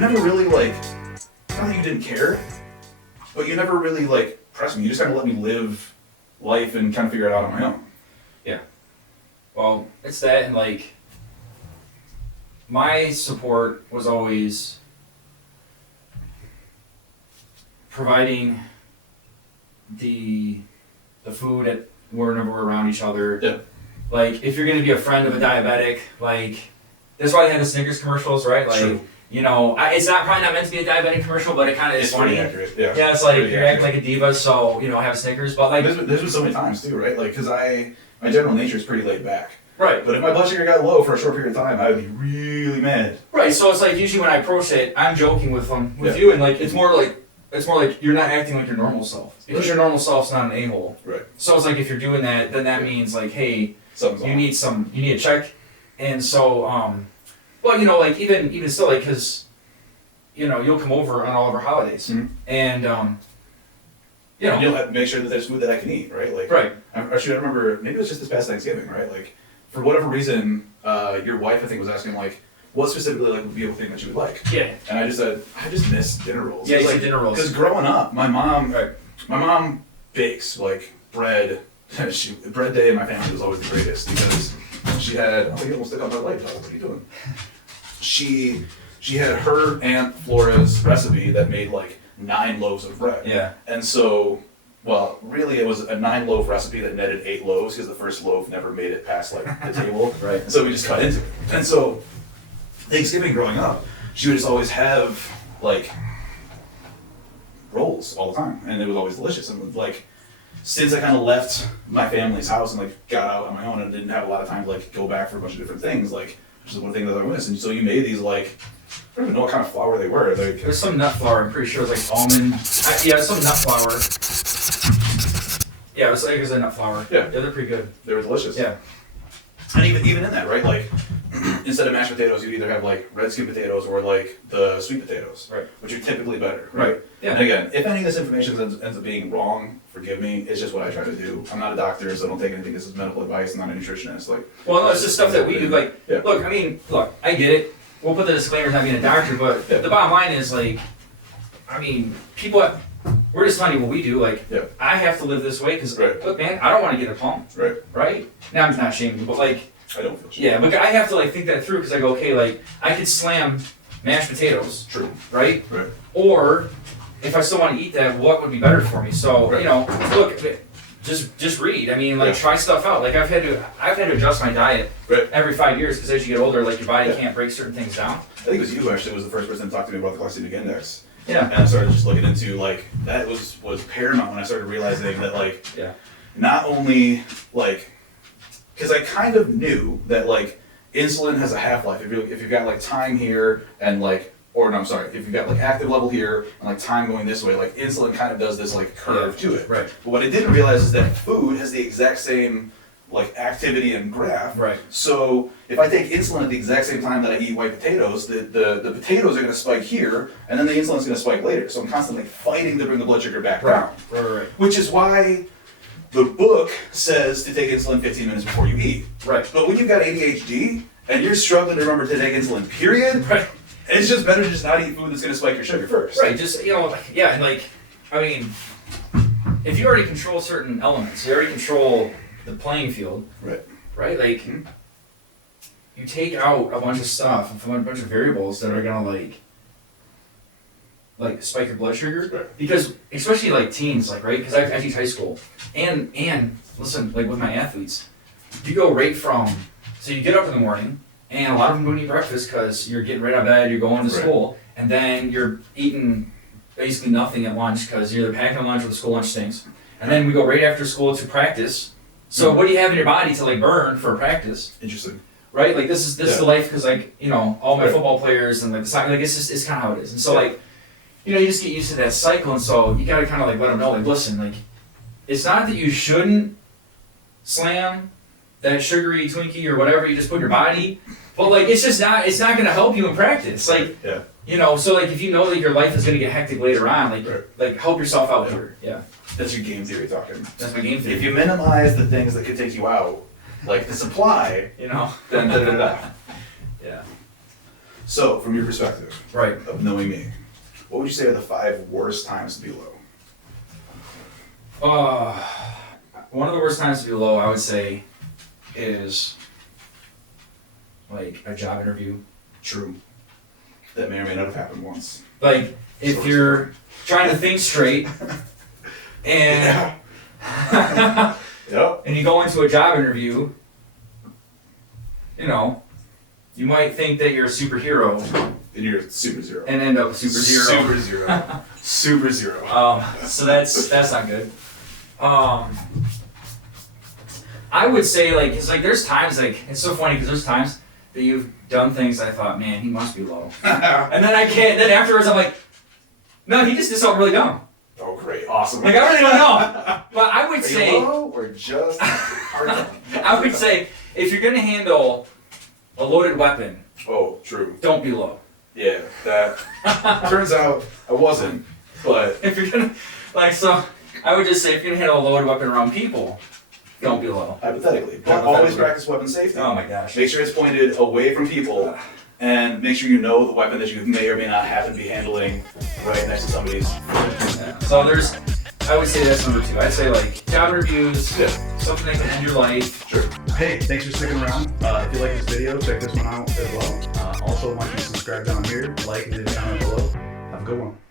you never really like, not that you didn't care, but you never really like pressed me. You just kind of let me live life and kind of figure it out on my own. Yeah. Well, it's that, and like, my support was always providing the food at wherever we're around each other. Yeah. Like, if you're gonna be a friend of a diabetic, like, that's why they had the Snickers commercials, right? Like, True. you know, it's probably not meant to be a diabetic commercial, but it kind of is funny. Pretty accurate, yeah. Yeah, it's like, Pretty you're acting like a diva, so, you know, have Snickers, but like... There's been so many times too, right? Like, because my general nature is pretty laid back. Right. But if my blood sugar got low for a short period of time, I would be really mad. Right, so it's like, usually when I approach it, I'm joking with you, and like, it's more like you're not acting like your normal self. Because your normal self's not an a-hole. Right. So it's like, if you're doing that, then that means like, hey, something's you on. need a check. And so, well, you know, like, even still, like, because, you know, you'll come over on all of our holidays. Mm-hmm. And, you know. And you'll have to make sure that there's food that I can eat, right? Like, right. I remember, maybe it was just this past Thanksgiving, right? Like, for whatever reason, your wife, I think, was asking, like, what specifically like would be a thing that you would like? Yeah. And I just said, I just miss dinner rolls. Yeah, you like, said dinner rolls. Because growing up, my mom bakes, like, bread. Bread day in my family was always the greatest because she had, oh, you almost took out my light, dog. What are you doing? She had her Aunt Flora's recipe that made, like, 9 loaves of bread. Yeah. And so, well, really it was a 9-loaf recipe that netted 8 loaves because the first loaf never made it past, like, the table. Right. And so we just cut into it. And so, Thanksgiving growing up, she would just always have, like, rolls all the time. And it was always delicious. And, like, since I kind of left my family's house and, like, got out on my own and didn't have a lot of time to, like, go back for a bunch of different things, like, which is one thing that I missed. And so you made these, like, I don't even know what kind of flour they were. Like, there's some nut flour, I'm pretty sure it was like almond. Yeah, it's some nut flour. Yeah, it was a nut flour. Yeah. Yeah, they're pretty good. They were delicious. Yeah. And even in that, right, like, instead of mashed potatoes, you'd either have, like, red skin potatoes or, like, the sweet potatoes. Right. Which are typically better, right? Yeah. And again, if any of this information ends up being wrong, forgive me, it's just what I try to do. I'm not a doctor, so don't take anything as medical advice. I'm not a nutritionist. Like, well, no, it's just stuff that we do. Like, yeah. Look, I get it. We'll put the disclaimer not being a doctor, but the bottom line is, like, I mean, we're just telling you what we do. Like, yeah. I have to live this way because, right. Look, man, I don't want to get a pump. Right. Right? Now, I'm not shaming you, but, like, I don't feel shame. Yeah, but I have to, like, think that through because I go, okay, like, I could slam mashed potatoes. True. Right? Right. Or, if I still want to eat that, what would be better for me? So, right. You know, look, just read. I mean, like, try stuff out. Like, I've had to adjust my diet every 5 years because as you get older, like, your body can't break certain things down. I think it was you who actually was the first person to talk to me about the glycemic index. Yeah. And I started just looking into, like, that was paramount when I started realizing that, like, not only, like, because I kind of knew that, like, insulin has a half-life. If you've got, like, time here and, like, if you've got, like, active level here and, like, time going this way, like, insulin kind of does this, like, curve to it. Right. But what I didn't realize is that food has the exact same, like, activity and graph. Right. So if I take insulin at the exact same time that I eat white potatoes, the potatoes are going to spike here, and then the insulin's going to spike later. So I'm constantly fighting to bring the blood sugar back down. Right. Which is why the book says to take insulin 15 minutes before you eat. Right. But when you've got ADHD and you're struggling to remember to take insulin, period, it's just better to just not eat food that's going to spike your sugar first. Right. Just, you know, yeah, and, like, I mean, if you already control certain elements, you already control the playing field. Right? Like, you take out a bunch of stuff, a bunch of variables that are going to, like spike your blood sugar. Right. Because, especially, like, teens, like, right? Because I teach high school. And, listen, like, with my athletes, you go right from, so you get up in the morning, and a lot of them don't eat breakfast because you're getting right out of bed, you're going to school, and then you're eating basically nothing at lunch because you're either packing a lunch or the school lunch stinks. And then we go right after school to practice. So what do you have in your body to, like, burn for practice? Interesting. Right? Like, this is the life because, like, you know, all my football players and, like, the soccer, like, it's kind of how it is. And so, like, you know, you just get used to that cycle, and so you gotta kind of, like, let them know, like, listen, like, it's not that you shouldn't slam that sugary Twinkie or whatever you just put in your body, but, like, it's not gonna help you in practice. Like, you know, so, like, if you know that your life is gonna get hectic later on, like help yourself out here. Yeah. That's your game theory talking. That's my game theory. If you minimize the things that could take you out, like the supply, you know, then yeah. So, from your perspective Right. of knowing me, what would you say are the 5 worst times to be low? One of the worst times to be low, I would say, is like a job interview. True. That may or may not have happened once. Like if you're trying to think straight and Yep. and you go into a job interview, you know, you might think that you're a superhero And you're super zero. and end up super zero. Super zero. Super zero. So that's not good. I would say like it's like there's times like it's so funny because there's times that you've done things I thought, man, he must be low, and then I can't. Then afterwards I'm like, no, he just did something really dumb. Oh, great. Awesome. Like I really don't know, but I would Are say you low or just hard? I would say if you're gonna handle a loaded weapon, Oh, true. don't be low. Yeah, that turns out I wasn't, but If you're gonna like so, I would just say if you're gonna handle a loaded weapon around people, don't be low. hypothetically. But always practice weapon safety. Oh my gosh. Make sure it's pointed away from people, and make sure you know the weapon that you may or may not happen to be handling right next to somebody's. Yeah. So I would say that's number 2. I'd say like job reviews, Yeah. something that can end your life. Sure. Hey, thanks for sticking around. If you like this video, check this one out as well. Also, want you to subscribe down here, like, and leave a comment below. Have a good one.